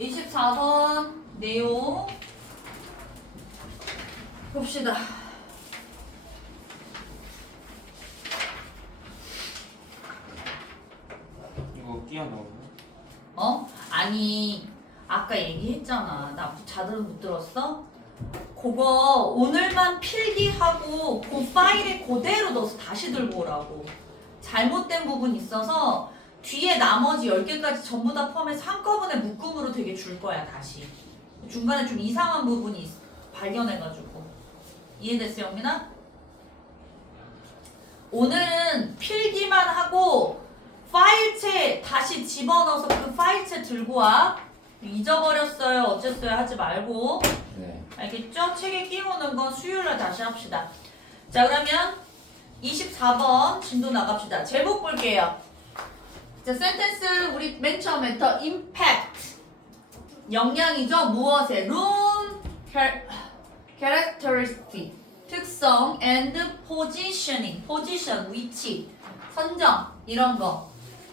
24번 내용 봅시다. 이거 끼어 넣어요? 아니 아까 얘기했잖아. 나 자들은 못 들었어? 그거 오늘만 필기하고 그 파일에 그대로 넣어서 다시 들고 오라고. 잘못된 부분 있어서 뒤에 나머지 10개까지 전부 다 포함해서 한꺼번에 묶음으로 되게 줄 거야 다시. 중간에 좀 이상한 부분이 발견해가지고. 이해됐어 영민아? 오늘은 필기만 하고 파일채 다시 집어넣어서 그 파일채 들고 와. 잊어버렸어요 어쨌어요 하지 말고. 네. 알겠죠? 책에 끼우는 건 수요일날 다시 합시다. 자 그러면 24번 진도 나갑시다. 제목 볼게요. 자 센텐스 우리 맨 처음에 더 impact 영향이죠. 무엇에? room characteristic 특성 and positioning position 위치 선정 이런 거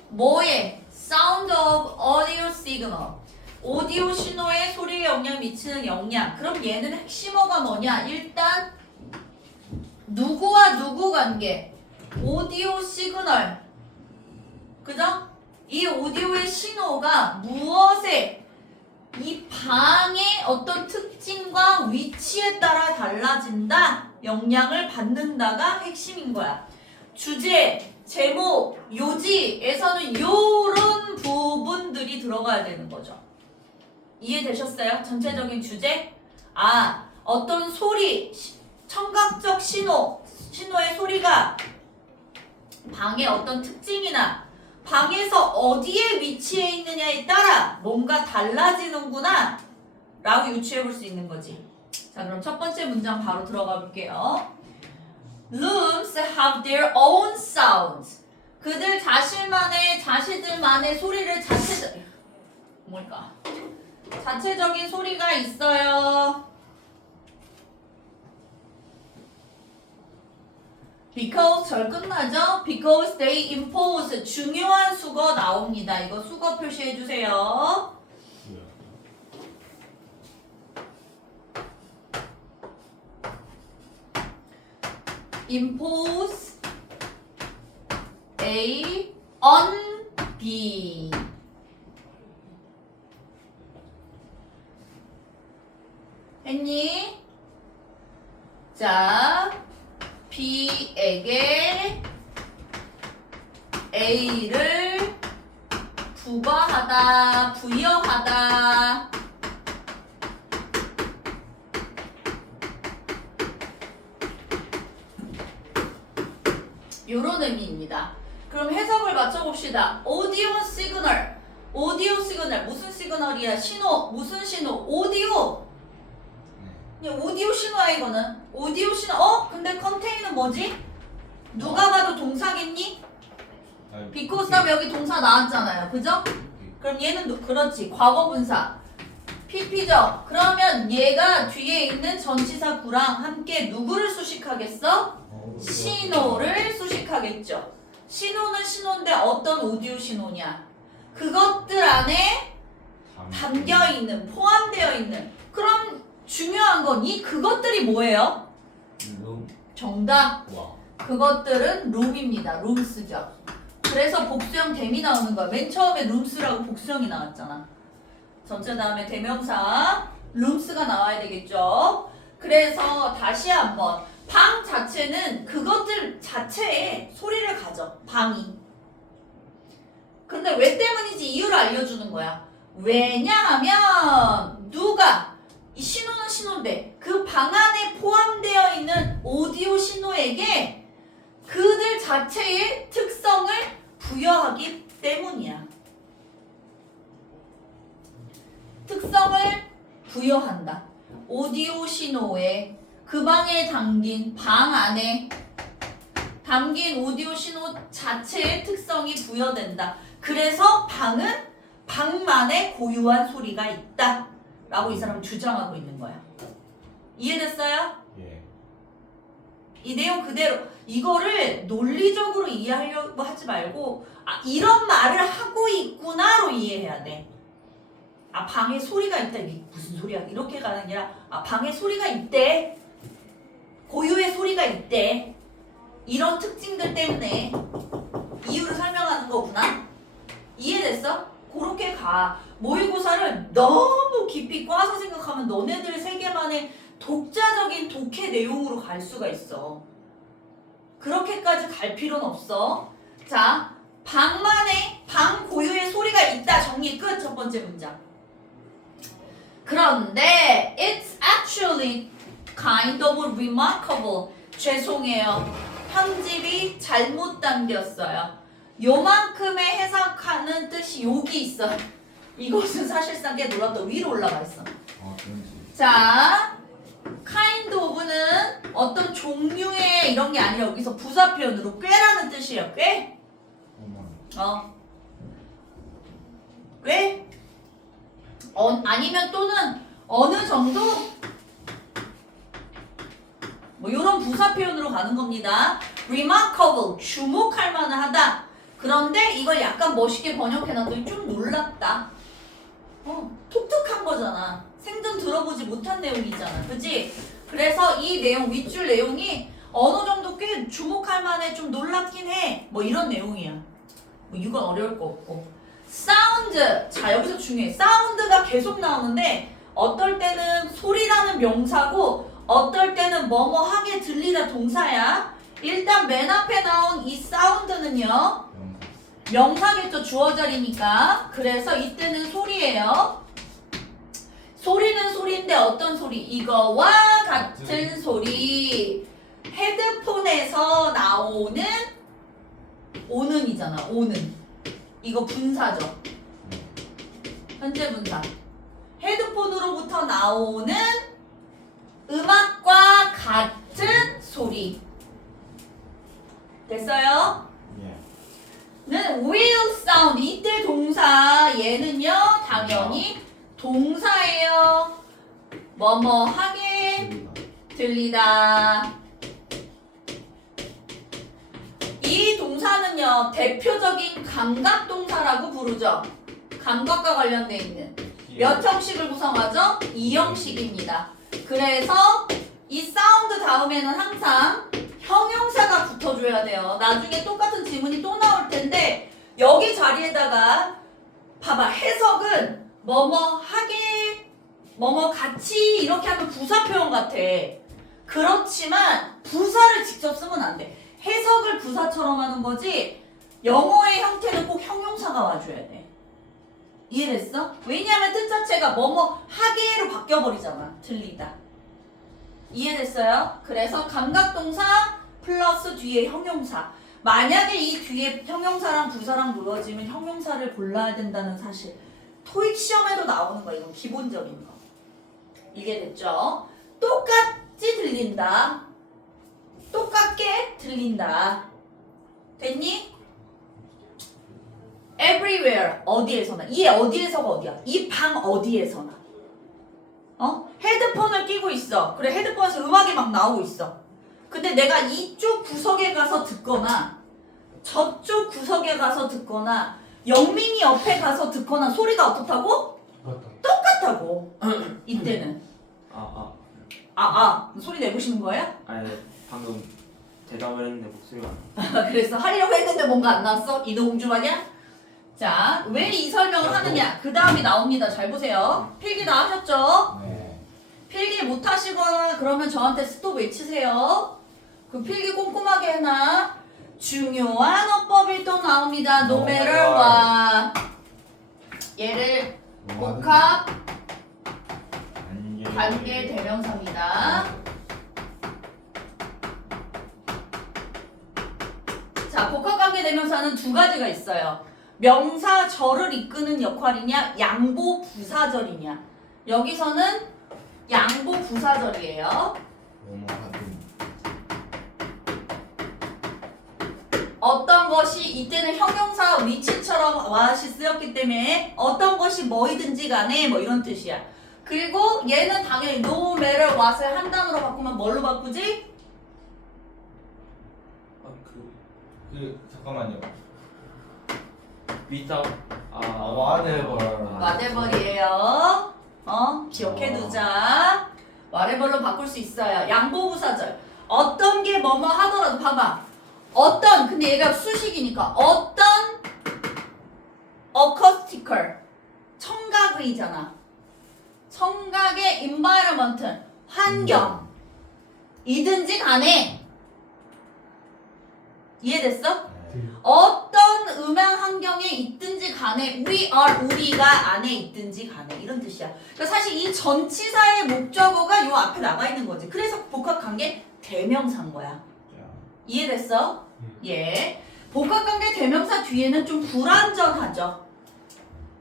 뭐에? sound of audio signal 오디오 신호에 소리에 영향 미치는 영향. 그럼 얘는 핵심어가 뭐냐? 일단 누구와 누구 관계? 오디오 시그널. 그죠? 이 오디오의 신호가 무엇에 이 방의 어떤 특징과 위치에 따라 달라진다. 영향을 받는다가 핵심인 거야. 주제, 제목, 요지에서는 요런 부분들이 들어가야 되는 거죠. 이해되셨어요? 전체적인 주제? 어떤 소리, 청각적 신호의 소리가 방의 어떤 특징이나 방에서 어디에 위치해 있느냐에 따라 뭔가 달라지는구나 라고 유추해 볼 수 있는 거지. 자 그럼 첫 번째 문장 바로 들어가 볼게요. Rooms have their own sounds. 그들 자신들만의 소리를 자체적인 소리가 있어요. Because 절 끝나죠? Because they impose 중요한 수거 나옵니다. 이거 수거 표시해 주세요. impose A on B. 했니? 자, B에게 A를 부여하다. 요런 의미입니다. 그럼 해석을 맞춰봅시다. 오디오 시그널 무슨 시그널이야? 신호 무슨 신호? 오디오. 오디오 신호야 이거는. 오디오 신호. 근데 컨테이는 뭐지? 누가 봐도 동사겠니? because of 여기 동사 나왔잖아요. 그죠? 그럼 얘는 그렇지. 과거분사. PP죠. 그러면 얘가 뒤에 있는 전치사 구랑 함께 누구를 수식하겠어? 신호를 수식하겠죠. 신호는 신호인데 어떤 오디오 신호냐? 그것들 안에 담겨있는, 포함되어 있는. 그럼 중요한 건 이 그것들이 뭐예요? 정답. 그것들은 룸입니다. 룸스죠. 그래서 복수형 댐이 나오는 거야. 맨 처음에 룸스라고 복수형이 나왔잖아. 전체 다음에 대명사 룸스가 나와야 되겠죠. 그래서 다시 한번 방 자체는 그것들 자체에 소리를 가져. 방이. 근데 왜 때문인지 이유를 알려주는 거야. 왜냐하면 누가 이 신호는 신호인데 그 방 안에 포함되어 있는 오디오 신호에게 그들 자체의 특성을 부여하기 때문이야. 특성을 부여한다. 오디오 신호에 그 방에 방 안에 담긴 오디오 신호 자체의 특성이 부여된다. 그래서 방은 방만의 고유한 소리가 있다. 라고 이 사람은 주장하고 있는 거야. 이해됐어요? 예. 이 내용 그대로 이거를 논리적으로 이해하려고 하지 말고 이런 말을 하고 있구나로 이해해야 돼. 아 방에 소리가 있다. 이게 무슨 소리야? 이렇게 가는 게 아니라 아 방에 소리가 있대. 고유의 소리가 있대. 이런 특징들 때문에 이유를 설명하는 거구나. 이해됐어? 그렇게 가. 모의고사를 너무 깊이 꽈서 생각하면 너네들 세계만의 독자적인 독해 내용으로 갈 수가 있어. 그렇게까지 갈 필요는 없어. 자, 방만의 방 고유의 소리가 있다. 정리 끝. 첫 번째 문장. 그런데 it's actually kind of remarkable. 죄송해요. 편집이 잘못 담겼어요. 요만큼의 해석하는 뜻이 여기 있어. 이것은 사실상 꽤 놀랍다. 위로 올라가 있어. 아, 그런지. 자, kind of는 어떤 종류의 이런 게 아니라 여기서 부사 표현으로 꽤라는 뜻이에요. 꽤? 어머. 꽤? 아니면 또는 어느 정도? 뭐 이런 부사 표현으로 가는 겁니다. remarkable, 주목할 만하다. 그런데 이걸 약간 멋있게 번역해놨더니 좀 놀랍다. 독특한 거잖아. 생전 들어보지 못한 내용이잖아. 그치? 그래서 이 내용, 윗줄 내용이 어느 정도 꽤 주목할 만해. 좀 놀랍긴 해. 뭐 이런 내용이야. 뭐 이건 어려울 거 없고. 사운드. 자, 여기서 중요해. 사운드가 계속 나오는데 어떨 때는 소리라는 명사고 어떨 때는 뭐뭐 하게 들리다 동사야. 일단 맨 앞에 나온 이 사운드는요. 명사겠죠. 주어 자리니까. 그래서 이때는 소리예요. 소리는 소리인데 어떤 소리? 이거와 같은 소리. 헤드폰에서 나오는 오는이잖아. 오는. 이거 분사죠. 현재 분사. 헤드폰으로부터 나오는 음악과 같은 소리. 됐어요? 예. 는 will sound. 이때 동사. 얘는요 당연히 동사예요. 뭐뭐 하게 들리다. 이 동사는요 대표적인 감각동사라고 부르죠. 감각과 관련돼 있는 몇 형식을 구성하죠? 2형식입니다. 그래서 이 사운드 다음에는 항상 형용사가 붙어줘야 돼요. 나중에 똑같은 지문이 또 나올 텐데 여기 자리에다가 봐봐. 해석은 뭐뭐 하게 뭐뭐 같이 이렇게 하면 부사 표현 같아. 그렇지만 부사를 직접 쓰면 안 돼. 해석을 부사처럼 하는 거지 영어의 형태는 꼭 형용사가 와줘야 돼. 이해됐어? 왜냐하면 뜻 자체가 뭐뭐 하게로 바뀌어버리잖아. 들리다. 이해됐어요? 그래서 감각동사 플러스 뒤에 형용사. 만약에 이 뒤에 형용사랑 부사랑 놓여지면 형용사를 골라야 된다는 사실. 토익 시험에도 나오는 거. 이건 기본적인 거. 이게 됐죠? 똑같이 들린다. 똑같게 들린다. 됐니? everywhere. 어디에서나. 이 어디에서가 어디야? 이 방 어디에서나. 헤드폰을 끼고 있어. 그래, 헤드폰에서 음악이 막 나오고 있어. 근데 내가 이쪽 구석에 가서 듣거나 저쪽 구석에 가서 듣거나 영민이 옆에 가서 듣거나 소리가 어떻다고? 똑같다고. 이때는. 소리 내보시는 거예요? 아니 방금 대답을 했는데 목소리가 안 그래서 하려고 했는데 뭔가 안 나왔어? 이노공주 마냥? 자, 왜 이 설명을 하느냐? 그 다음이 나옵니다. 잘 보세요. 필기 다 하셨죠? 네. 필기 못 하시거나 그러면 저한테 스톱 외치세요. 그 필기 꼼꼼하게 해놔. 중요한 어법이 또 나옵니다. no matter what. 얘를 복합 관계 대명사입니다. 자, 복합 관계 대명사는 두 가지가 있어요. 명사절을 이끄는 역할이냐, 양보 부사절이냐. 여기서는 양보 부사절이에요. 어떤 것이 이때는 형용사 위치처럼 와시 쓰였기 때문에 어떤 것이 뭐이든지 간에 뭐 이런 뜻이야. 그리고 얘는 당연히 no matter what을 한 단어로 바꾸면 뭘로 바꾸지? 잠깐만요. without whatever. whatever이에요. 기억해두자. whatever로 바꿀 수 있어요. 양보부사절. 어떤 게 뭐뭐 하더라도 봐봐. 어떤 근데 얘가 수식이니까 어떤 acoustical 청각의잖아. 청각의 environment 환경 이든지 간에 이해됐어? 네. 어떤 음향 환경에 있든지 간에 we are 우리가 안에 있든지 간에 이런 뜻이야. 그러니까 사실 이 전치사의 목적어가 요 앞에 나가 있는 거지. 그래서 복합관계 대명사인 거야. 자, 이해됐어? 예. 복합관계 대명사 뒤에는 좀 불완전하죠.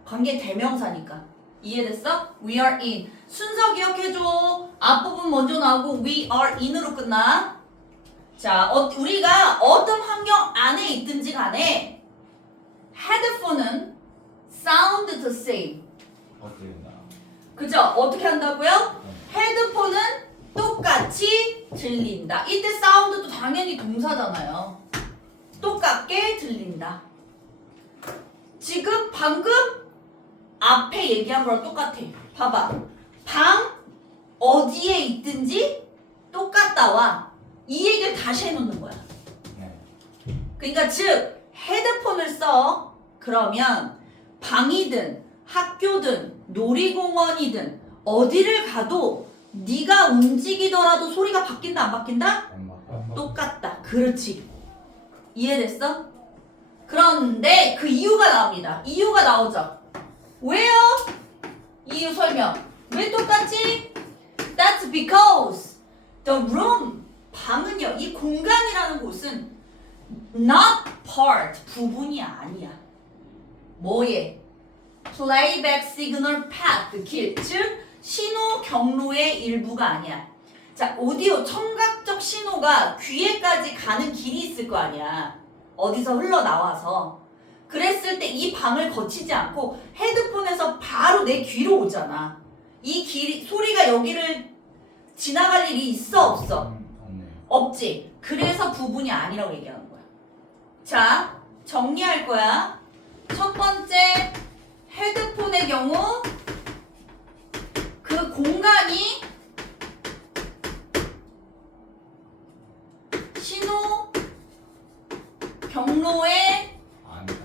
관계 대명사니까. 이해됐어? We are in. 순서 기억해줘. 앞부분 먼저 나오고 we are in으로 끝나. 자, 우리가 어떤 환경 안에 있든지 간에 헤드폰은 sound the same. 어떻게나. 그죠? 어떻게 한다고요? 헤드폰은 똑같이 들린다. 이때 사운드도 당연히 동사잖아요. 똑같게 들린다. 지금 방금 앞에 얘기한 거랑 똑같아. 봐봐. 방 어디에 있든지 똑같다와 이 얘기를 다시 해놓는 거야. 네. 그러니까 즉 헤드폰을 써. 그러면 방이든 학교든 놀이공원이든 어디를 가도 네가 움직이더라도 소리가 바뀐다 안 바뀐다? 안 맞아. 똑같다. 그렇지. 이해됐어? 그런데 그 이유가 나옵니다. 이유가 나오죠. 왜요? 이유 설명. 왜 똑같지? That's because the room 방은요. 이 공간이라는 곳은 not part 부분이 아니야. 뭐에? playback signal path 그 길. 즉 신호 경로의 일부가 아니야. 자, 오디오 청각적 신호가 귀에까지 가는 길이 있을 거 아니야. 어디서 흘러나와서. 그랬을 때 이 방을 거치지 않고 헤드폰에서 바로 내 귀로 오잖아. 이 길이 소리가 여기를 지나갈 일이 있어 없어? 없네요. 없지. 그래서 부분이 아니라고 얘기하는 거야. 자, 정리할 거야. 첫 번째 헤드폰의 경우 그 공간이 신호 경로의 아니다.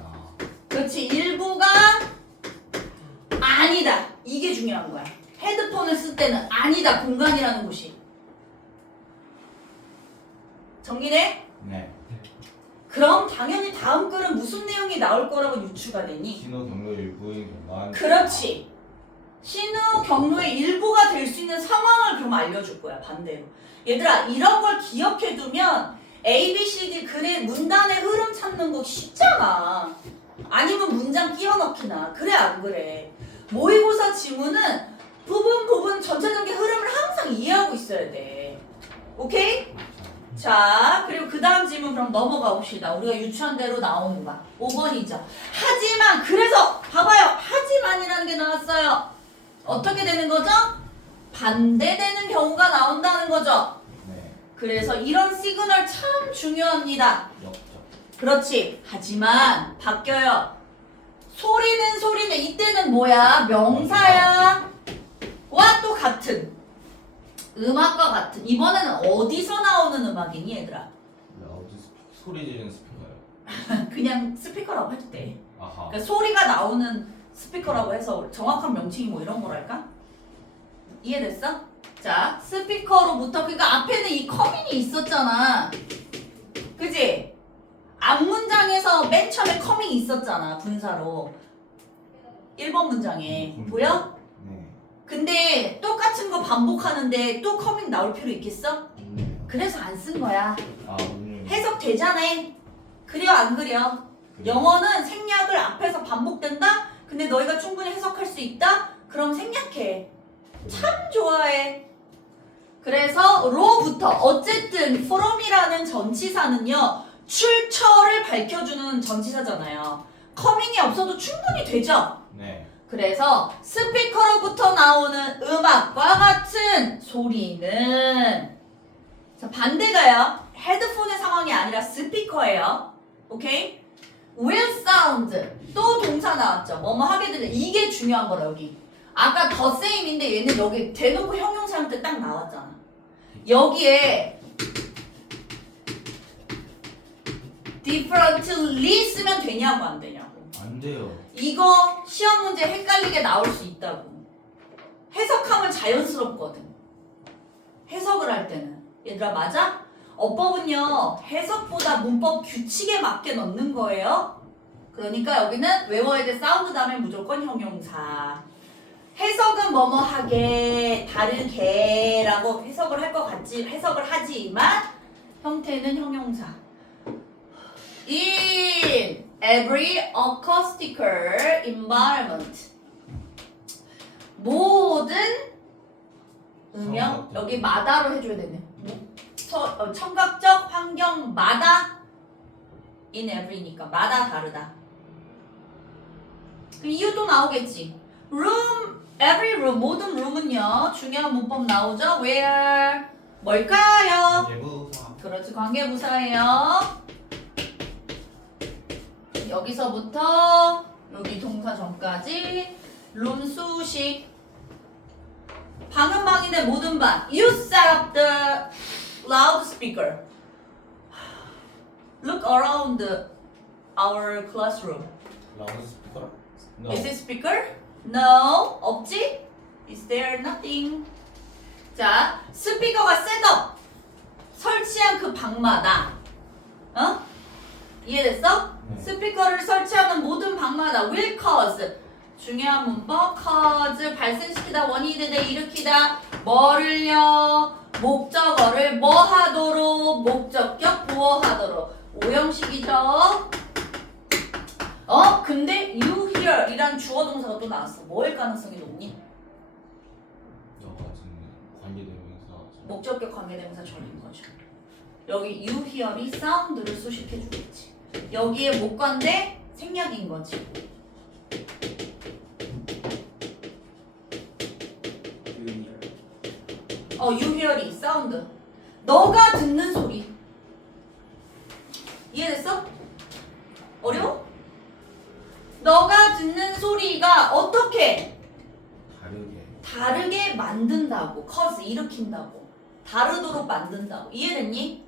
그렇지 일부가 아니다. 이게 중요한 거야. 헤드폰을 쓸 때는 아니다. 공간이라는 곳이. 정리돼? 네. 그럼 당연히 다음 글은 무슨 내용이 나올 거라고 유추가 되니? 신호 경로 일부인 공간. 그렇지. 신호 경로의 일부가 될 수 있는 상황을 그럼 알려줄 거야. 반대로. 얘들아 이런 걸 기억해두면 A, B, C, D 글의 문단의 흐름 찾는 거 쉽잖아. 아니면 문장 끼워 넣기나. 그래 안 그래? 모의고사 지문은 부분 전체적인 흐름을 항상 이해하고 있어야 돼. 오케이? 자, 그리고 그 다음 질문 그럼 넘어가 봅시다. 우리가 유추한 대로 나오는 거. 5번이죠. 하지만, 그래서, 봐봐요. 하지만이라는 게 나왔어요. 어떻게 되는 거죠? 반대되는 경우가 나온다는 거죠. 네. 그래서 이런 시그널 참 중요합니다. 역적. 그렇지. 하지만, 바뀌어요. 소리는 이때는 뭐야? 명사야. 와 또 같은. 음악과 같은. 이번에는 어디서 나오는 음악이니 얘들아? 소리 지르는 스피커요. 그냥 스피커라고 해도 돼. 아하. 그러니까 소리가 나오는 스피커라고 해서 정확한 명칭이 뭐 이런 거랄까? 이해됐어? 자, 스피커로부터 그러니까 앞에는 이 커밍이 있었잖아. 그지? 앞문장에서 맨 처음에 커밍이 있었잖아. 분사로. 1번 문장에. 보여? 네. 근데 똑같은 거 반복하는데 또 커밍 나올 필요 있겠어? 네. 그래서 안 쓴 거야. 아 오늘. 해석되잖아. 그려 안 그려? 영어는 생략을 앞에서 반복된다? 근데 너희가 충분히 해석할 수 있다? 그럼 생략해. 참 좋아해. 그래서 로부터 어쨌든 from이라는 전치사는요. 출처를 밝혀주는 전치사잖아요. 커밍이 없어도 충분히 되죠? 네. 그래서 스피커로부터 나오는 음악과 같은 소리는 자 반대가요. 헤드폰의 상황이 아니라 스피커예요. 오케이? will sound 또 동사 나왔죠. 뭐뭐 하게 되는 이게 중요한 거라 여기. 아까 the same인데 얘는 여기 대놓고 형용사 형태 딱 나왔잖아. 여기에 differently 쓰면 되냐고 안 되냐고. 안 돼요. 이거 시험 문제 헷갈리게 나올 수 있다고. 해석하면 자연스럽거든. 해석을 할 때는. 얘들아 맞아? 어법은요 해석보다 문법 규칙에 맞게 넣는 거예요. 그러니까 여기는 외워야 돼. 사운드 다음에 무조건 형용사. 해석은 뭐뭐 하게 다르게 라고 해석을 할 것 같지 해석을 하지만 형태는 형용사. In every acoustical environment 모든 음영 여기 마다로 해줘야 되네. 청각적 환경마다 in every니까 마다 다르다. 그 이유도 나오겠지. room, every room 모든 룸은요 중요한 문법 나오죠. where 뭘까요? 예부사. 그렇지 관계부사예요. 여기서부터 여기 동사 전까지 룸 수식. 방은 방인데 모든 방. You set up the loudspeaker. Look around our classroom. 라운드 스피커? No. Is it speaker? No. 없지? Is there nothing? 자, 스피커가 셋업. 설치한 그 방마다. 어? 이해됐어? 네. 스피커를 설치하는 모든 방마다 will cause. 중요한 문법 cause 발생시키다 원인에 대해 일으키다 뭐를요? 목적어를 뭐 하도록 목적격 보호하도록 오형식이죠. 근데 you hear 이란 주어 동사가 또 나왔어. 뭐일 가능성이 높니? 너가 지금 관계대명사. 목적격 관계대명사 절인 거죠. 여기 you hear이 사운드를 수식해 주겠지. 여기에 목관대 생략인 거지. you hear이 사운드. 너가 듣는 소리. 이해됐어? 어려워? 너가 듣는 소리가 어떻게 다르게 만든다고. cause 일으킨다고. 다르도록 만든다고. 이해됐니?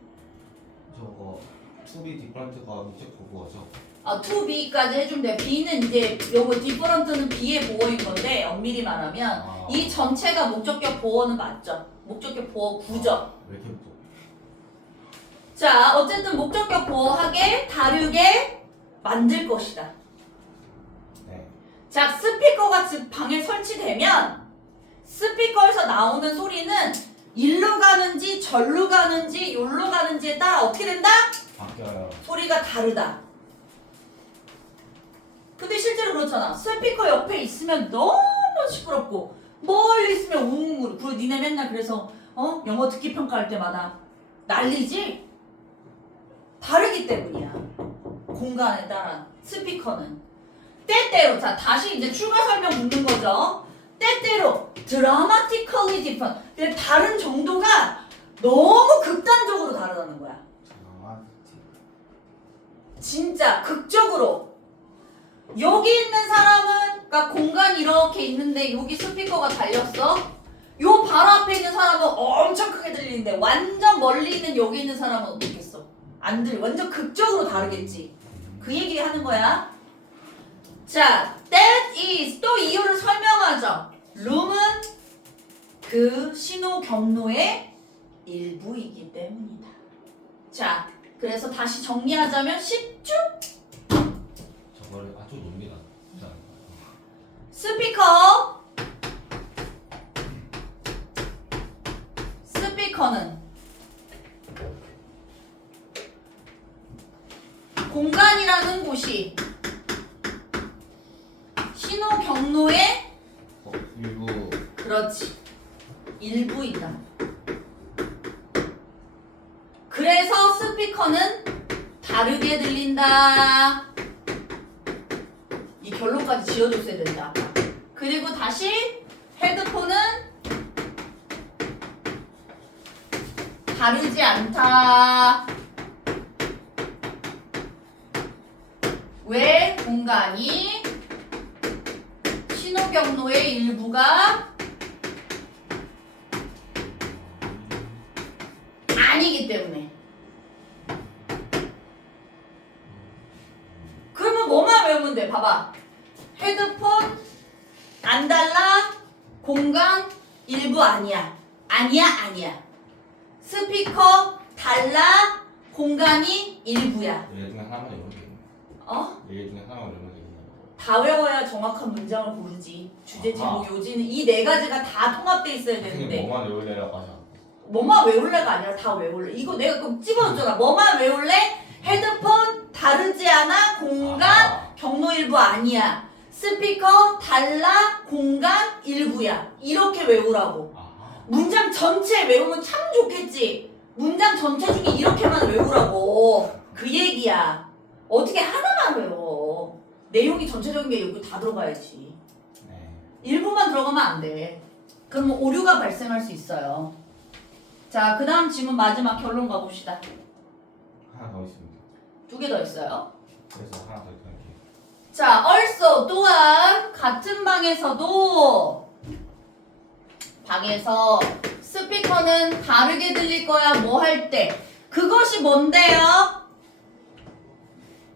저거 투비 디퍼런트가 목적 그거죠. to be까지 해주면 돼. be는 이제 요거 different는 be의 보어인 건데 엄밀히 말하면 이 전체가 목적격 보어는 맞죠. 목적격 보어 구죠. 왜 이렇게 또? 자, 어쨌든 목적격 보어하게 다르게 만들 것이다. 네. 자, 스피커가 즉 방에 설치되면 스피커에서 나오는 소리는 일로 가는지 절로 가는지 요로 가는지에 따라 어떻게 된다? 바뀌어요. 소리가 다르다. 근데 실제로 그렇잖아. 스피커 옆에 있으면 너무 시끄럽고 멀리 있으면 웅웅. 그리고 니네 맨날 그래서 영어 듣기 평가할 때마다 난리지? 다르기 때문이야. 공간에 따라 스피커는 때때로. 자, 다시 이제 추가 설명 묻는 거죠. 때때로 dramatically different. 근데 다른 정도가 너무 극단적으로 다르다는 거야. 진짜 극적으로. 여기 있는 사람은 그러니까 공간이 이렇게 있는데 여기 스피커가 달렸어. 요 바로 앞에 있는 사람은 엄청 크게 들리는데 완전 멀리 있는 여기 있는 사람은 어떻겠어? 안 들려. 완전 극적으로 다르겠지. 그 얘기 하는 거야. 자, that is 또 이유를 설명하죠. room은 그 신호 경로의 일부이기 때문이다. 자, 그래서 다시 정리하자면 쉽죠? 저거를 아주 논리가 있지 않을까요? 스피커는 공간이라는 곳이 신호 경로의 일부. 그렇지. 일부이다. 그래서 스피커는 다르게 들린다. 이 결론까지 지어줬어야 된다. 그리고 다시 헤드폰은 다르지 않다. 왜 공간이 신호 경로의 일부가 아니기 때문에. 그러면 뭐만 외우면 돼? 봐봐. 헤드폰 안 달라. 공간 일부 아니야. 아니야. 스피커 달라. 공간이 일부야. 얘 중에 하나만 외우면 되겠네. 어? 얘 중에 하나만 외우면 되겠네. 다 외워야 정확한 문장을 고르지. 주제, 아하. 제목, 요지는 이 네 가지가 다 통합돼 있어야 선생님 되는데 뭐만 외우려고 하셔. 뭐만 외울래가 아니라 다 외울래. 이거 내가 꼭 집어줬잖아. 뭐만 외울래? 헤드폰 다르지 않아. 공간 아하. 경로 일부 아니야. 스피커 달라. 공간 일부야. 이렇게 외우라고. 아하. 문장 전체 외우면 참 좋겠지. 문장 전체 중에 이렇게만 외우라고. 그 얘기야. 어떻게 하나만 외워. 내용이 전체적인 게 여기 다 들어가야지. 네. 일부만 들어가면 안 돼. 그러면 오류가 발생할 수 있어요. 자, 그 다음 질문 마지막 결론 가봅시다. 하나 더 있습니다. 2개 더 있어요. 그래서 하나 더 할게요. 자, also 또한 같은 방에서도 방에서 스피커는 다르게 들릴 거야. 뭐 할 때? 그것이 뭔데요?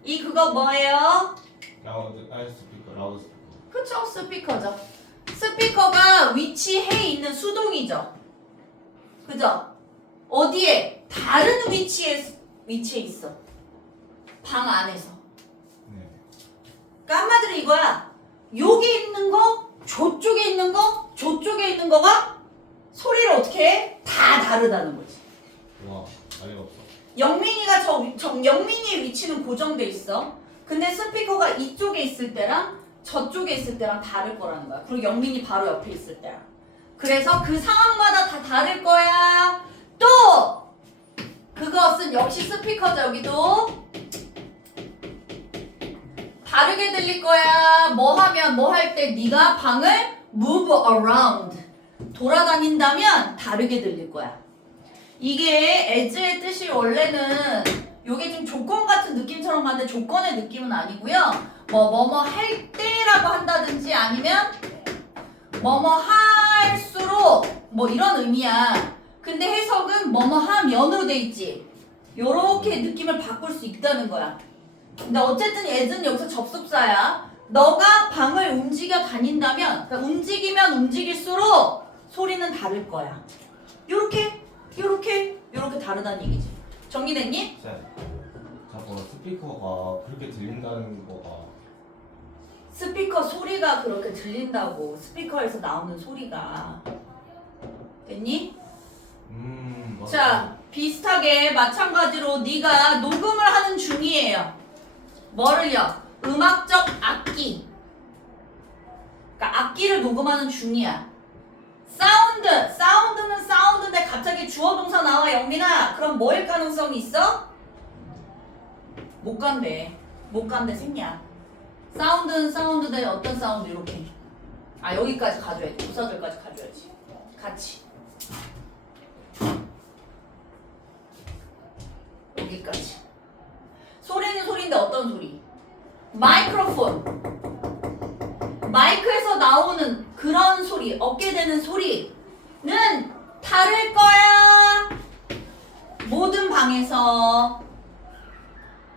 그거 뭐예요? 라우드 스피커. 그쵸? 스피커죠. 스피커가 위치해 있는 수동이죠. 그죠? 어디에? 다른 위치에 있어. 방 안에서. 네. 그러니까 한마디로 이거야. 여기 있는 거, 저쪽에 있는 거, 저쪽에 있는 거가 소리를 어떻게 해? 다 다르다는 거지. 와, 알리가 없어. 영민이가 영민이의 위치는 고정돼 있어. 근데 스피커가 이쪽에 있을 때랑 저쪽에 있을 때랑 다를 거라는 거야. 그리고 영민이 바로 옆에 있을 때랑. 그래서 그 상황마다 다 다를 거야. 또 그것은 역시 스피커죠. 여기도 다르게 들릴 거야. 뭐 하면 뭐 할 때 네가 방을 move around 돌아다닌다면 다르게 들릴 거야. 이게 as의 뜻이 원래는 요게 좀 조건 같은 느낌처럼 가는데 조건의 느낌은 아니고요. 뭐뭐 할 때라고 한다든지 아니면 뭐뭐 할수록 뭐 이런 의미야. 근데 해석은 뭐뭐 하면으로 돼 있지. 요렇게 느낌을 바꿀 수 있다는 거야. 근데 어쨌든 as는 여기서 접속사야. 너가 방을 움직여 다닌다면, 그러니까 움직이면 움직일수록 소리는 다를 거야. 요렇게 다르다는 얘기지. 정리됐니? 쌤, 자꾸 스피커가 그렇게 들린다는 거가 스피커 소리가 그렇게 들린다고. 스피커에서 나오는 소리가. 됐니? 맞아. 자, 비슷하게 마찬가지로 네가 녹음을 하는 중이에요. 뭐를요? 음악적 악기. 그러니까 악기를 녹음하는 중이야. 사운드는 사운드인데 갑자기 주어 동사 나와. 영민아, 그럼 뭐일 가능성이 있어? 못 간대 생략. 사운드는 사운드인데 어떤 사운드? 이렇게. 아, 여기까지 가져야지. 부사절까지 가져야지. 같이. 여기까지. 소리는 소리인데 어떤 소리? 마이크로폰. 마이크에서 나오는 그런 소리, 얻게 되는 소리는 다를 거야. 모든 방에서.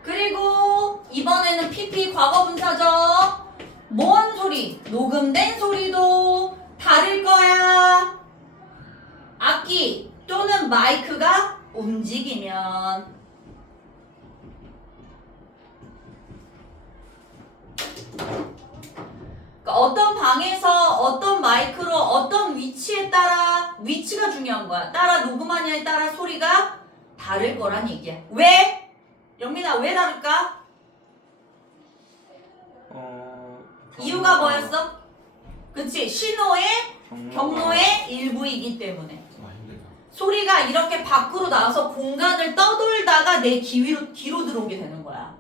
그리고 이번에는 PP 과거분사죠. 뭔 소리? 녹음된 소리도 다를 거야. 악기 또는 마이크가 움직이면. 그러니까 어떤 방에서 어떤 마이크로 어떤 위치에 따라, 위치가 중요한 거야. 따라 녹음하냐에 따라 소리가 다를 거란 얘기야. 왜? 영민아, 왜 다를까? 이유가 뭐였어? 그치? 신호의 경로의 일부이기 때문에. 아, 힘들다. 소리가 이렇게 밖으로 나와서 공간을 떠돌다가 내 귀로 들어오게 되는 거야.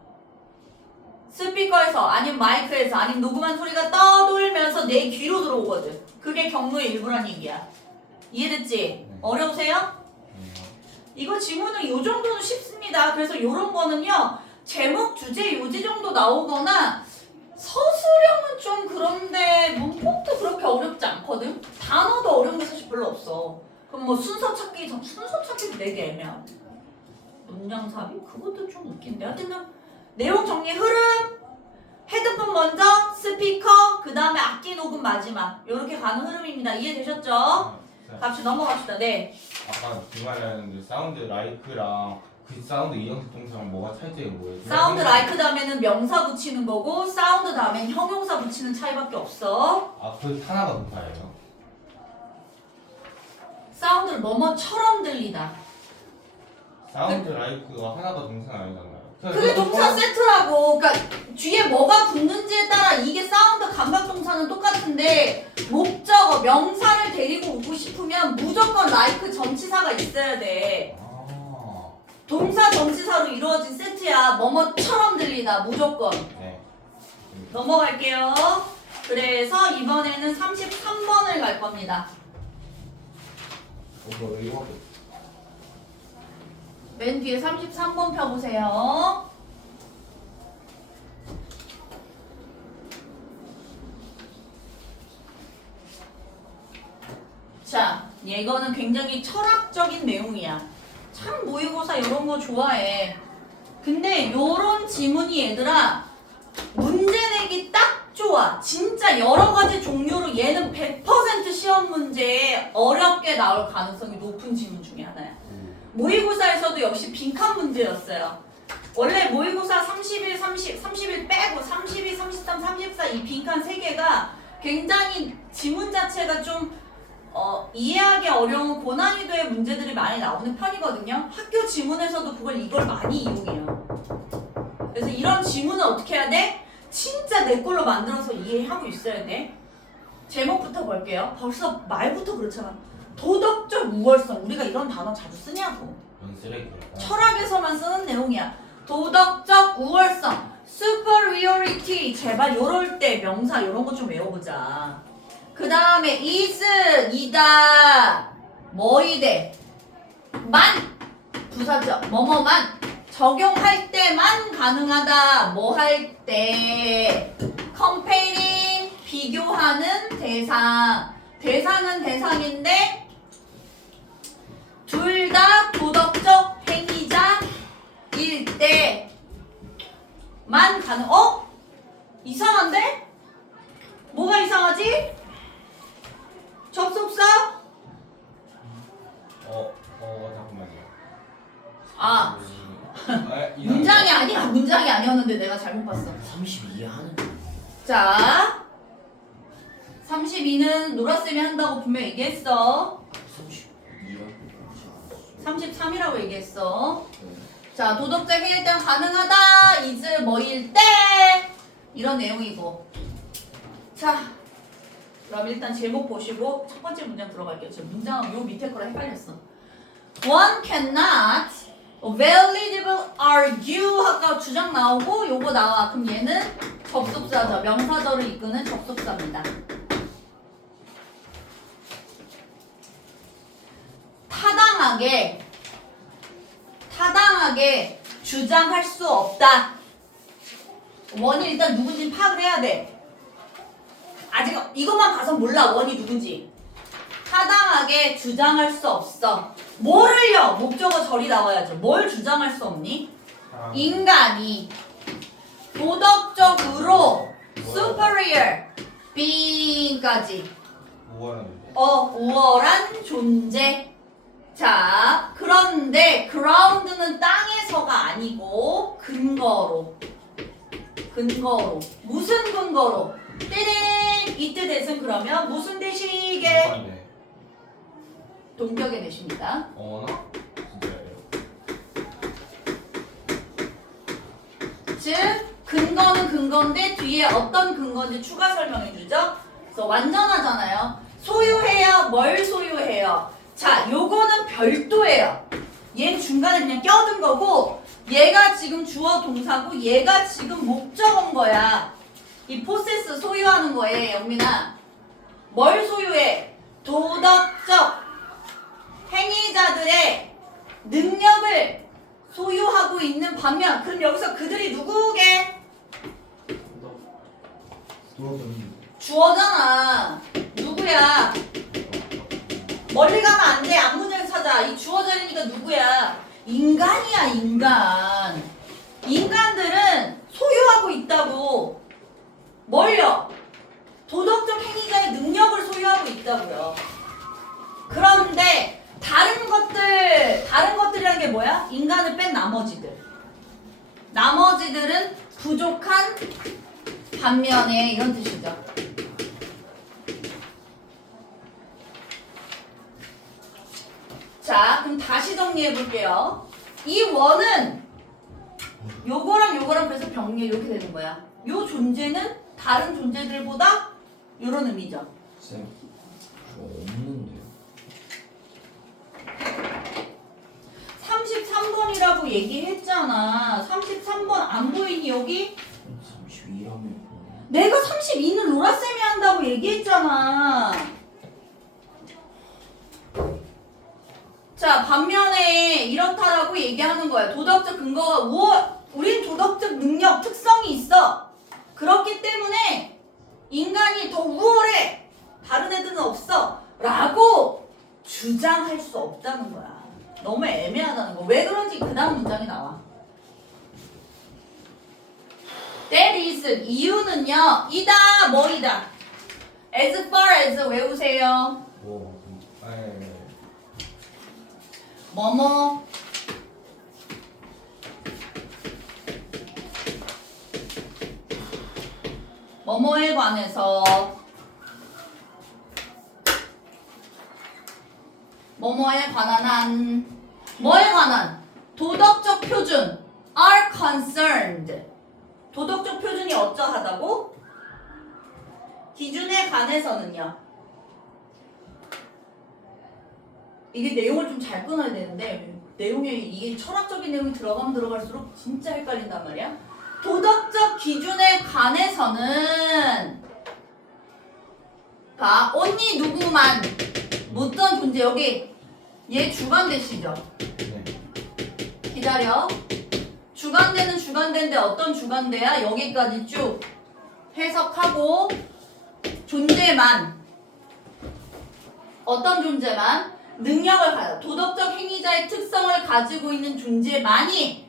스피커에서 아니면 마이크에서 아니면 녹음한 소리가 떠돌면서 내 귀로 들어오거든. 그게 경로의 일부란 얘기야. 이해됐지? 네. 어려우세요? 이거 지문은 요 정도는 쉽습니다. 그래서 요런 거는요, 제목, 주제, 요지 정도 나오거나 서술형은 좀 그런데 문법도 그렇게 어렵지 않거든? 단어도 어려운 게 사실 별로 없어. 그럼 뭐 순서 찾기도 되게 애매하고. 문장 삽입? 그것도 좀 웃긴데. 하여튼 내용 정리 흐름, 헤드폰 먼저, 스피커, 그 다음에 악기 녹음 마지막. 이렇게 가는 흐름입니다. 이해되셨죠? 갑시다. 넘어갑시다. 네. 아까 그 말하는데 사운드 라이크랑 그 사운드 이형식 동사랑 뭐가 차이점이 뭐예요? 사운드 라이크 다음에는 명사 붙이는 거고 사운드 다음엔 형용사 붙이는 차이밖에 없어. 아, 그 하나가 동사예요? 사운드를 뭐뭐처럼 들리다. 사운드 라이크가 하나가 동사가 아니잖아요. 그게 동사 세트라고. 그러니까 뒤에 뭐가 붙는지에 따라 이게 사운드 감각 동사는 똑같은데 목적어 명사를 데리고 오고 싶으면 무조건 like 전치사가 있어야 돼. 동사 전치사로 이루어진 세트야. 뭐뭐처럼 들리다 무조건. 네. 넘어갈게요. 그래서 이번에는 33번을 갈 겁니다. 이거 맨 뒤에 33번 펴보세요. 자, 이거는 굉장히 철학적인 내용이야. 참 모의고사 이런 거 좋아해. 근데 요런 지문이 얘들아 문제 내기 딱 좋아. 진짜 여러 가지 종류로 얘는 100% 시험 문제에 어렵게 나올 가능성이 높은 지문 중에 하나야. 모의고사에서도 역시 빈칸 문제였어요. 원래 모의고사 31, 31 빼고 32, 33, 34 이 빈칸 3개가 굉장히 지문 자체가 좀 이해하기 어려운 고난이도의 문제들이 많이 나오는 편이거든요. 학교 지문에서도 이걸 많이 이용해요. 그래서 이런 지문은 어떻게 해야 돼? 진짜 내 걸로 만들어서 이해하고 있어야 돼. 제목부터 볼게요. 벌써 말부터 그렇잖아. 도덕적 우월성. 우리가 이런 단어 자주 쓰냐고. 철학에서만 쓰는 내용이야. 도덕적 우월성, superiority. 제발 요럴 때 명사 요런 거 좀 외워보자. 그 다음에 is, 이다, 뭐이대, 만, 부사적, 뭐뭐만, 적용할 때만 가능하다, 뭐 할 때, comparing, 비교하는 대상, 대상은 대상인데 둘 다 도덕적 행위자일 때만 가능. 이상한데? 뭐가 이상하지? 접속사? 잠깐만요. 문장이 아니야. 문장이 아니었는데 내가 잘못 봤어. 32 하는 자, 32는 노라쌤이 한다고 분명히 얘기했어. 33이라고 얘기했어. 자, 도덕적 행위일 땐 가능하다. is 뭐일 때 이런 내용이고. 자, 그럼 일단 제목 보시고 첫 번째 문장 들어갈게요. 지금 문장은 요 밑에 거랑 헷갈렸어. One cannot validly argue 아까 주장 나오고 요거 나와. 그럼 얘는 접속사죠. 명사절을 이끄는 접속사입니다. 타당하게 주장할 수 없다. 원이 일단 누군지 파악을 해야 돼. 아직 이것만 봐서 몰라. 원이 누군지. 타당하게 주장할 수 없어. 뭐를요? 목적어 절이 나와야죠. 뭘 주장할 수 없니? 인간이 도덕적으로 superior being까지 우월한 존재. 자, 그런데 ground는 땅에서가 아니고 근거로. 무슨 근거로? 띠링! 이때 대신 그러면 무슨 대시게? 동격의 대시입니다. 즉 근거는 근거인데 뒤에 어떤 근거인지 추가 설명해주죠. 그래서 완전하잖아요. 소유해요? 뭘 소유해요? 자, 요거는 별도예요. 얘는 중간에 그냥 껴든 거고 얘가 지금 주어 동사고 얘가 지금 목적어인 거야. 이 포세스 소유하는 거에 영민아 뭘 소유해? 도덕적 행위자들의 능력을 소유하고 있는 반면 그럼 여기서 그들이 봐라. 이 주어자리니까 누구야? 인간이야, 인간. 인간들은 소유하고 있다고. 뭘요? 도덕적 행위자의 능력을 소유하고 있다고요. 그런데 다른 것들이라는 게 뭐야? 인간을 뺀 나머지들. 나머지들은 부족한 반면에 이런 뜻이죠. 자, 그럼 다시 정리해 볼게요. 이 원은 요거랑 요거랑 그래서 병렬 이렇게 되는 거야. 요 존재는 다른 존재들보다 요런 의미죠. 쌤, 저 없는데요. 33번이라고 얘기했잖아. 33번 안 보이니 여기? 32라면 내가 32는 로라쌤이 한다고 얘기했잖아. 자, 반면에 이렇다라고 얘기하는 거야. 도덕적 근거가 우린 도덕적 능력, 특성이 있어. 그렇기 때문에 인간이 더 우월해. 다른 애들은 없어. 라고 주장할 수 없다는 거야. 너무 애매하다는 거. 왜 그런지 그 다음 문장이 나와. That is 이유는요. 이다 뭐이다. As far as 외우세요. 뭐 뭐뭐 뭐뭐에 관해서 뭐뭐에 관한 한 뭐에 관한 도덕적 표준 are concerned. 도덕적 표준이 어쩌하다고? 기준에 관해서는요. 이게 내용을 좀 잘 끊어야 되는데 내용에 이게 철학적인 내용이 들어가면 들어갈수록 진짜 헷갈린단 말이야. 도덕적 기준에 관해서는 봐, 언니 누구만 어떤 존재 여기 얘 주관대시죠? 네. 기다려. 주관대는 주관대인데 어떤 주관대야? 여기까지 쭉 해석하고 존재만 어떤 존재만 능력을 가져 도덕적 행위자의 특성을 가지고 있는 존재만이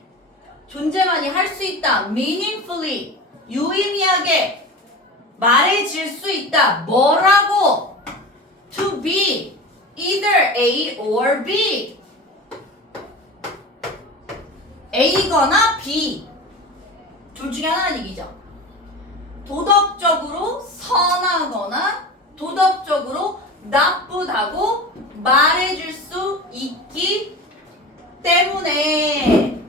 할 수 있다. meaningfully 유의미하게 말해질 수 있다. 뭐라고? to be either A or B. A거나 B 둘 중에 하나는 얘기죠. 도덕적으로 선하거나 도덕적으로 나쁘다고 말해줄 수 있기 때문에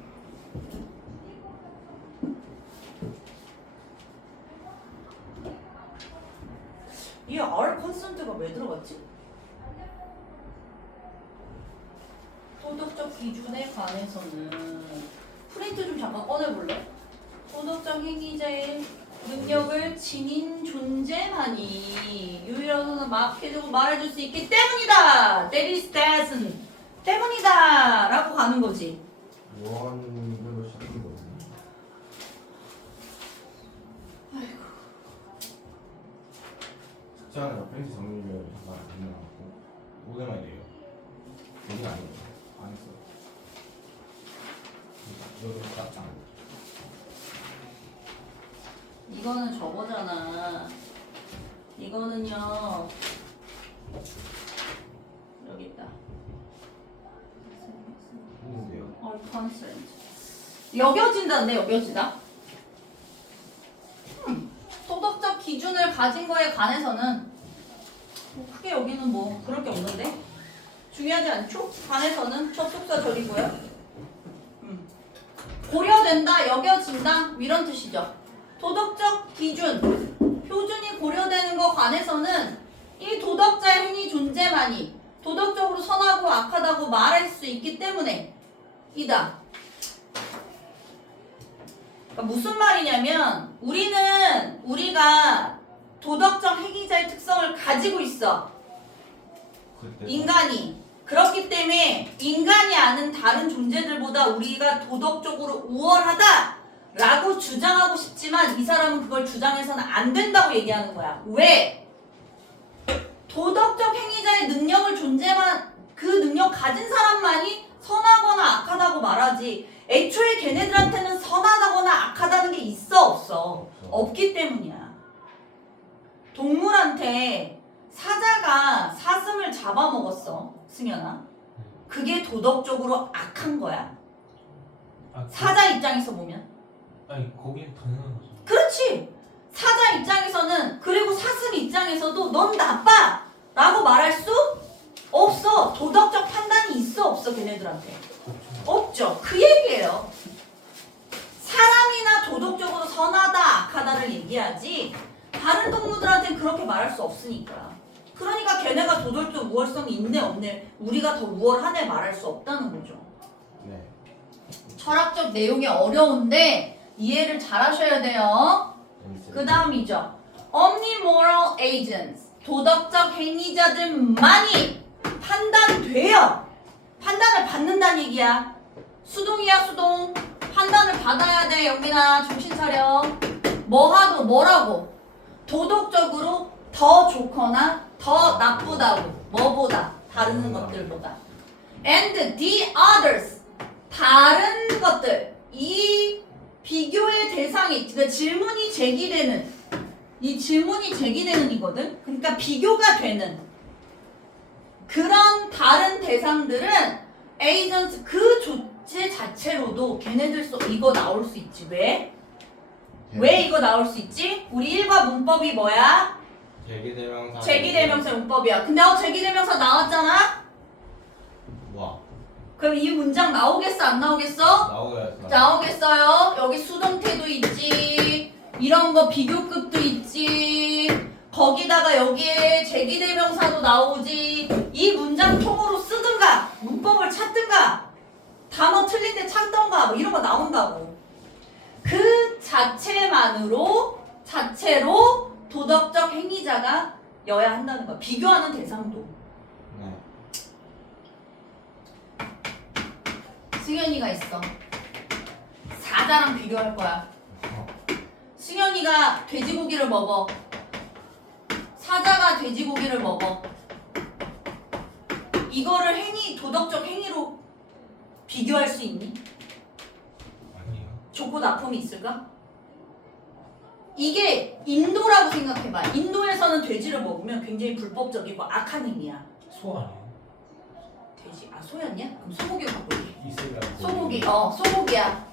이 R 컨센트가 왜 들어갔지? 도덕적 기준에 관해서는 프린트 좀 잠깐 꺼내볼래? 도덕적 행위자의 능력을 지닌 존재만이 유일하거나 막해주고 말해줄 수 있기 때문이다. That is that은 때문이다 라고 가는 거지. 원으로 시키거든요. 숫자는 프린트 정리를 잠깐 안 해놔갖고 오늘만 돼요. 여기 아니에요. 안 했어. 이거도 깜짝. 이거는 저거잖아. 이거는요. 여기 있다. 있는데요. consent. 여겨진다는데 여겨지다. 도덕적 기준을 가진 거에 관해서는 뭐 크게 여기는 뭐 그럴 게 없는데 중요하지 않죠? 관해서는 접속사 절이고요. 고려된다, 여겨진다 이런 뜻이죠. 도덕적 기준, 표준이 고려되는 것 관해서는 이 도덕자의 행위 존재만이 도덕적으로 선하고 악하다고 말할 수 있기 때문에 이다. 그러니까 무슨 말이냐면 우리가 도덕적 행위자의 특성을 가지고 있어. 인간이. 그렇기 때문에 인간이 아는 다른 존재들보다 우리가 도덕적으로 우월하다 라고 주장하고 싶지만 이 사람은 그걸 주장해서는 안 된다고 얘기하는 거야. 왜? 도덕적 행위자의 능력을 그 능력 가진 사람 잡아먹었어, 승현아. 그게 도덕적으로 악한 거야? 아, 사자 입장에서 보면. 아니 거기는 당연한 거죠. 그렇지. 사자 입장에서는, 그리고 사슴 입장에서도 넌 나빠 라고 말할 수 없어. 도덕적 판단이 있어 없어 걔네들한테? 없죠. 그 얘기예요. 사람이나 도덕적으로 선하다 악하다를 얘기하지 다른 동물들한테는 그렇게 말할 수 없으니까. 그러니까 걔네가 도덕적 우월성이 있네 없네 우리가 더 우월하네 말할 수 없다는 거죠. 네. 철학적 내용이 어려운데 이해를 잘 하셔야 돼요. 그 다음이죠. Omnimoral agents. 도덕적 행위자들만이 판단돼요. 판단을 받는다는 얘기야. 수동이야 수동. 판단을 받아야 돼. 영민아 정신 차려. 뭐라고? 도덕적으로 더 좋거나 더 나쁘다고. 뭐보다? 다른 것들보다. And the others. 다른 것들. 이 비교의 대상이, 그러니까 질문이 제기되는, 이 질문이 제기되는 이거든. 그러니까 비교가 되는 그런 다른 대상들은 에이전트 그 조체 자체로도 걔네들 이거 나올 수 있지. 왜? 왜 이거 나올 수 있지? 우리 일과 문법이 뭐야? 제기대명사. 제기대명사 문법이야. 근데 제기대명사 나왔잖아? 뭐? 그럼 이 문장 나오겠어 안 나오겠어? 나오겠어. 나오겠어요. 여기 수동태도 있지. 이런 거 비교급도 있지. 거기다가 여기에 제기대명사도 나오지. 이 문장 통으로 쓰든가 문법을 찾든가 단어 틀린데 찾던가 뭐 이런 거 나온다고. 그 자체로 도덕적 행위자가 여야 한다는 거야. 비교하는 대상도. 네. 승현이가 있어. 사자랑 비교할 거야. 승현이가 돼지고기를 먹어. 사자가 돼지고기를 먹어. 이거를 도덕적 행위로 비교할 수 있니? 아니에요. 좋고 나쁨이 있을까? 이게 인도라고 생각해봐. 인도에서는 돼지를 먹으면 굉장히 불법적이고 악한 행위야. 소 아니에요? 돼지? 아 소였냐? 그럼 소고기를 갖고 있게. 있어요. 소고기. 소고기야.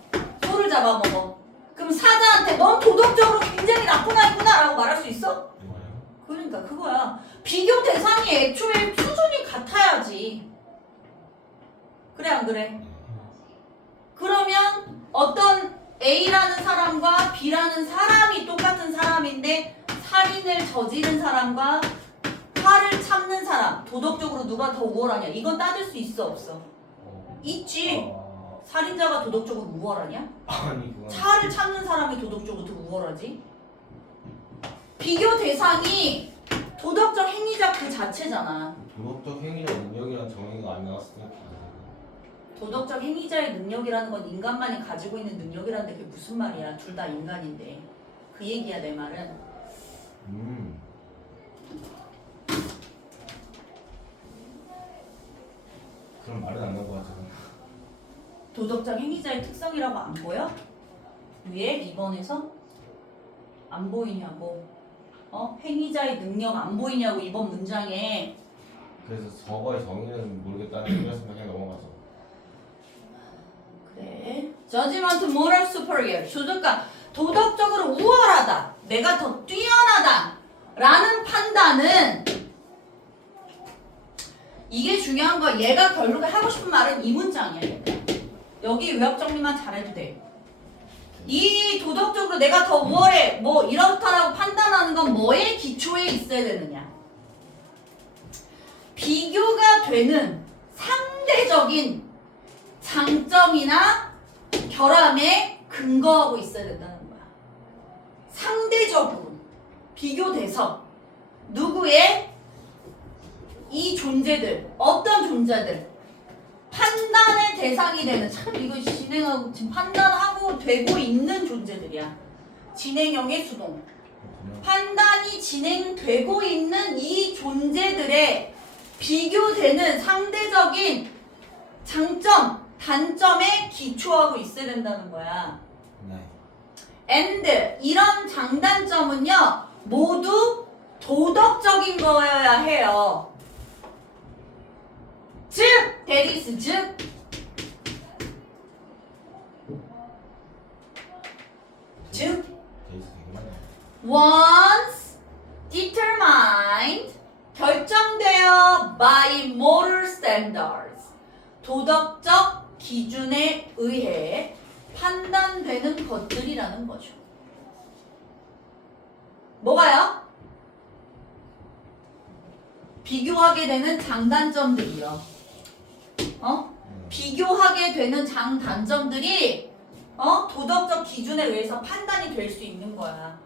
소를 잡아먹어. 그럼 사자한테 넌 도덕적으로 굉장히 나쁜 아이구나 라고 말할 수 있어? 뭐예요? 그러니까 그거야. 비교 대상이 애초에 수준이 같아야지. 그래 안 그래? 그러면 어떤 A라는 사람과 B라는 사람이 똑같은 사람인데 살인을 저지른 사람과 화를 참는 사람 도덕적으로 누가 더 우월하냐? 이건 따질 수 있어 없어? 있지. 살인자가 도덕적으로 우월하냐? 아니 그건. 차를 참는 사람이 도덕적으로 더 우월하지? 비교 대상이 도덕적 행위자 그 자체잖아. 도덕적 행위나 능력이란 정의가 안 나왔으니까. 도덕적 행위자의 능력이라는 건 인간만이 가지고 있는 능력이라는데 그게 무슨 말이야. 둘 다 인간인데. 그 얘기야 내 말은. 그런 말은 안 나올 것 같잖아. 도덕적 행위자의 특성이라고 안 보여? 위에 2번에서? 안 보이냐고. 행위자의 능력 안 보이냐고 이번 문장에. 그래서 저거의 정의는 모르겠다는 소리였으면 그냥 넘어가죠. 그래. Judgment moral superior. 도덕적으로 우월하다. 내가 더 뛰어나다. 라는 판단은 이게 중요한 거야. 얘가 결국에 하고 싶은 말은 이 문장이야. 여기 요약 정리만 잘해도 돼. 이 도덕적으로 내가 더 우월해. 뭐 이렇다라고 판단하는 건 뭐에 기초에 있어야 되느냐. 비교가 되는 상대적인 장점이나 결함에 근거하고 있어야 된다는 거야. 상대적으로 비교돼서 누구의 이 존재들, 어떤 존재들 판단의 대상이 되는, 참 이거 진행하고 지금 판단하고 되고 있는 존재들이야. 진행형의 수동. 판단이 진행되고 있는 이 존재들의 비교되는 상대적인 장점, 단점에 기초하고 있어야 된다는 거야. 네. and 이런 장단점은요 모두 도덕적인 거여야 해요. 즉 that is 즉 데이스 되게 많네. once determined 결정되어 by moral standards 도덕적 기준에 의해 판단되는 것들이라는 거죠. 뭐가요? 비교하게 되는 장단점들이요. 비교하게 되는 장단점들이 도덕적 기준에 의해서 판단이 될 수 있는 거야.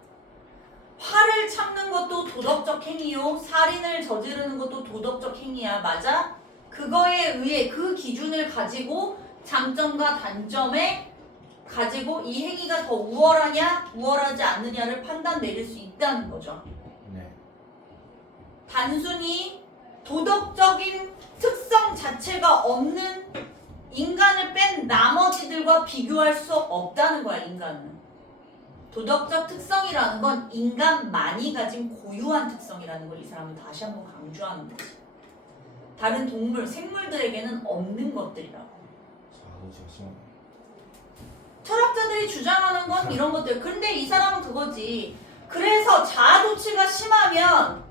화를 참는 것도 도덕적 행위요. 살인을 저지르는 것도 도덕적 행위야. 맞아? 그거에 의해 그 기준을 가지고 장점과 단점에 가지고 이 행위가 더 우월하냐 우월하지 않느냐를 판단 내릴 수 있다는 거죠. 네. 단순히 도덕적인 특성 자체가 없는 인간을 뺀 나머지들과 비교할 수 없다는 거야. 인간은 도덕적 특성이라는 건 인간만이 가진 고유한 특성이라는 걸 이 사람은 다시 한번 강조하는 거지. 다른 동물, 생물들에게는 없는 것들이라고. 자아도취가 심하네. 철학자들이 주장하는 건 이런 것들. 근데 이 사람은 그거지. 그래서 자아도취가 심하면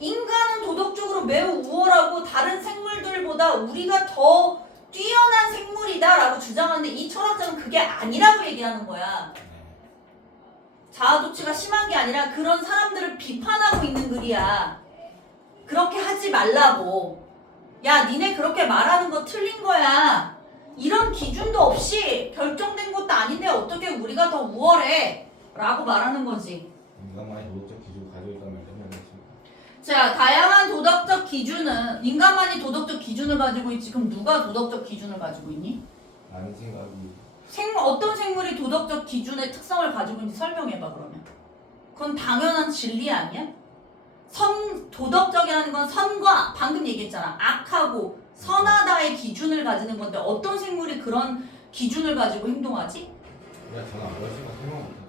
인간은 도덕적으로 매우 우월하고 다른 생물들보다 우리가 더 뛰어난 생물이다라고 주장하는데 이 철학자는 그게 아니라고 얘기하는 거야. 자아도취가 심한 게 아니라 그런 사람들을 비판하고 있는 글이야. 그렇게 하지 말라고. 야, 니네 그렇게 말하는 거 틀린 거야. 이런 기준도 없이 결정된 것도 아닌데 어떻게 우리가 더 우월해? 라고 말하는 거지. 인간만의 도덕적 기준을 가지고 있다는 말 때문에 그렇습니다. 자, 다양한 도덕적 기준은 인간만이 도덕적 기준을 가지고 있지. 그럼 누가 도덕적 기준을 가지고 있니? 라는 생각이 어떤 생물이 도덕적 기준의 특성을 가지고 있는지 설명해봐. 그러면 그건 당연한 진리 아니야? 도덕적이라는 건 선과 방금 얘기했잖아. 악하고 선하다의 기준을 가지는 건데 어떤 생물이 그런 기준을 가지고 행동하지? 그냥 저는 안 그렇지만 설명 못하죠.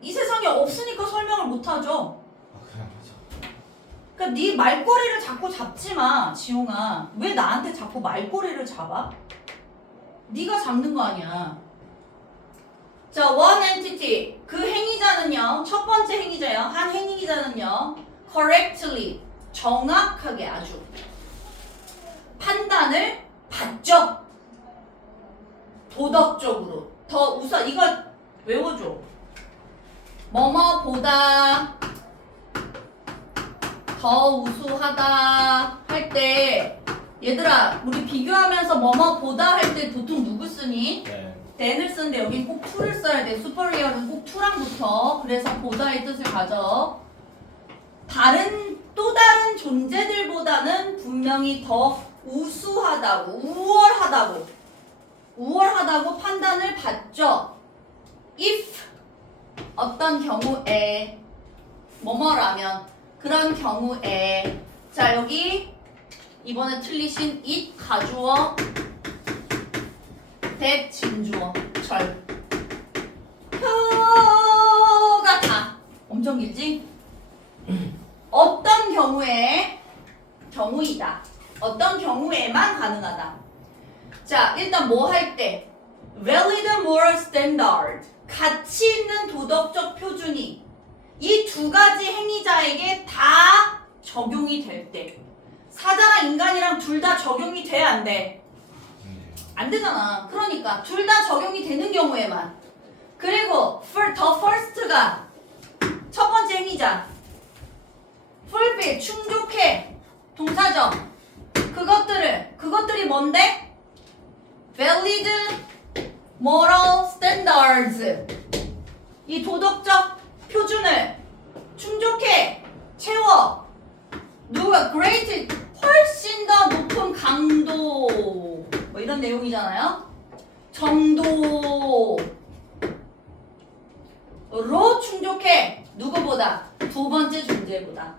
이 세상에 없으니까 설명을 못하죠. 아 그냥 하죠. 그러니까 네 말꼬리를 자꾸 잡지 마, 지용아. 왜 나한테 자꾸 말꼬리를 잡아? 네가 잡는 거 아니야. 자, one entity. 그 행위자는요. 첫 번째 행위자요. 한 행위자는요. correctly. 정확하게 아주. 판단을 받죠. 도덕적으로. 더 우선 이거 외워줘. 뭐뭐보다 더 우수하다 할 때 얘들아 우리 비교하면서 뭐뭐보다 할 때 보통 누구 쓰니? 네. than을 쓰는데 여긴 꼭 to를 써야 돼. superior는 꼭 to랑 붙어. 그래서 보다의 뜻을 가져. 또 다른 존재들보다는 분명히 더 우수하다고 우월하다고 판단을 받죠. if 어떤 경우에 뭐뭐라면 그런 경우에 자 여기 이번에 틀리신 it 가주어 that 진주어 절 표가 다 엄청 길지? 어떤 경우이다. 어떤 경우에만 가능하다. 자 일단 뭐 할 때 valid moral standard 가치 있는 도덕적 표준이 이 두 가지 행위자에게 다 적용이 될 때 사자랑 인간이랑 둘 다 적용이 돼 안 돼? 안 되잖아. 그러니까 둘 다 적용이 되는 경우에만 그리고 the first가 첫 번째 행위자 fulfill 충족해 동사죠. 그것들이 뭔데? valid moral standards 이 도덕적 표준을 충족해 채워 누가 great 훨씬 더 높은 강도 뭐 이런 내용이잖아요. 정도로 충족해 누구보다 두 번째 존재보다.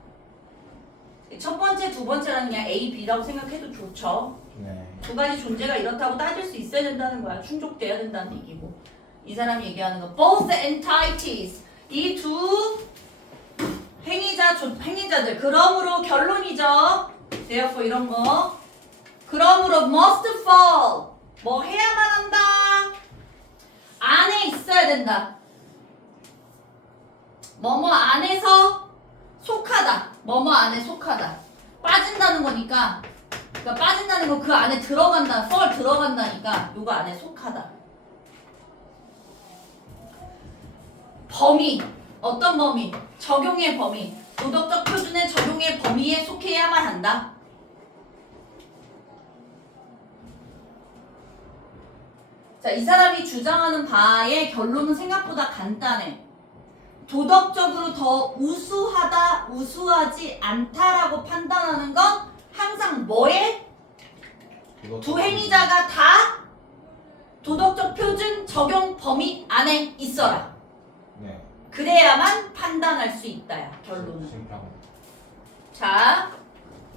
첫 번째, 두 번째라는 그냥 A, B라고 생각해도 좋죠. 네. 두 가지 존재가 이렇다고 따질 수 있어야 된다는 거야. 충족돼야 된다는 얘기고. 이 사람이 얘기하는 거 both entities 이 두 행위자들 그러므로 결론이죠. therefore 이런 거 그러므로 must fall. 뭐 해야만 한다? 안에 있어야 된다. 뭐뭐 안에서 속하다. 뭐뭐 안에 속하다. 빠진다는 거니까. 그러니까 빠진다는 건 그 안에 들어간다. fall 들어간다니까 요거 안에 속하다. 범위. 어떤 범위? 적용의 범위. 도덕적 표준의 적용의 범위에 속해야만 한다. 자, 이 사람이 주장하는 바의 결론은 생각보다 간단해. 도덕적으로 더 우수하다, 우수하지 않다라고 판단하는 건 항상 뭐에? 두 행위자가 다 도덕적 표준 적용 범위 안에 있어라. 네. 그래야만 판단할 수 있다야, 결론은. 심평. 자,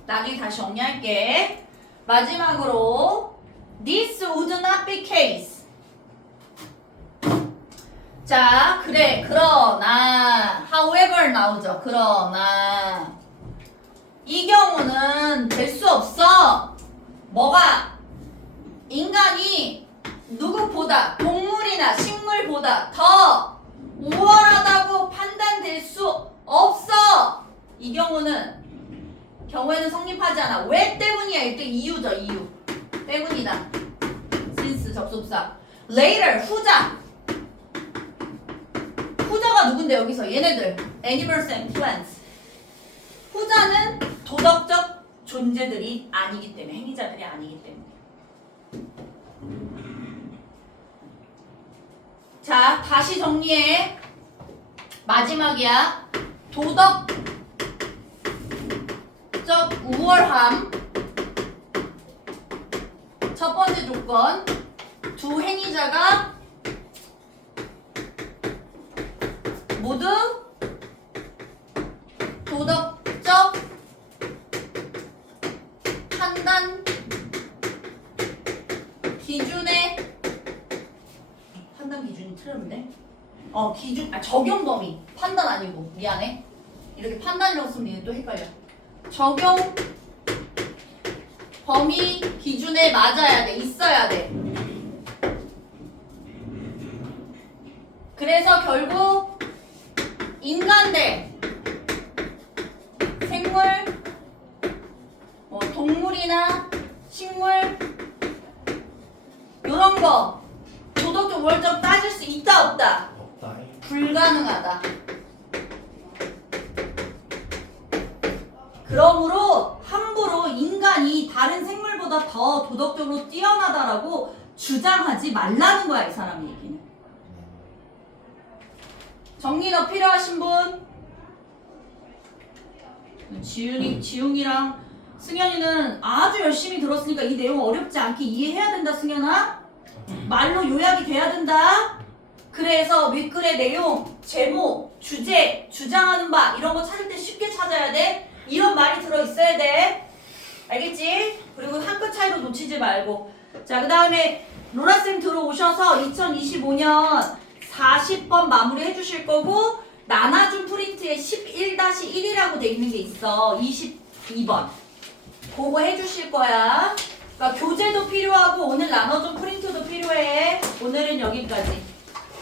나중에 다시 정리할게. 마지막으로 This would not be case. 자, 그래, 그러나 however 나오죠. 그러나 이 경우는 될 수 없어. 뭐가? 인간이 누구보다, 동물이나 식물보다 더 우월하다고 판단될 수 없어. 이 경우에는 성립하지 않아. 왜 때문이야? 이때 이유죠. 이유 때문이다. since 접속사. later 후자. 후자가 누군데 여기서? 얘네들 animals and plants. 후자는 도덕적 존재들이 아니기 때문에, 행위자들이 아니기 때문에. 자, 다시 정리해. 마지막이야. 도덕적 우월함. 첫 번째 조건. 두 행위자가 모두 도덕적 판단 기준에 판단 기준이 틀렸는데? 적용 범위. 판단 아니고. 미안해. 이렇게 판단이라고 쓰면 얘네 또 헷갈려. 적용 범위 기준에 맞아야 돼. 있어야 돼. 그래서 결국 인간 대 생물, 동물이나 식물 요런 거 도덕적 우월적 따질 수 있다 없다? 없다. 불가능하다. 그러므로 함부로 인간이 다른 생물보다 더 도덕적으로 뛰어나다라고 주장하지 말라는 거야, 이 사람 얘기는. 정리 더 필요하신 분? 지웅이랑 승현이는 아주 열심히 들었으니까 이 내용 어렵지 않게 이해해야 된다, 승현아. 말로 요약이 돼야 된다. 그래서 윗글의 내용, 제목, 주제, 주장하는 바 이런 거 찾을 때 쉽게 찾아야 돼. 이런 말이 들어있어야 돼. 알겠지? 그리고 한 끗 차이로 놓치지 말고. 자, 그 다음에 로라쌤 들어오셔서 2025년 40번 마무리 해주실 거고, 나눠준 프린트에 11-1이라고 돼 있는 게 있어. 22번. 그거 해주실 거야. 그러니까 교재도 필요하고 오늘 나눠준 프린트도 필요해. 오늘은 여기까지.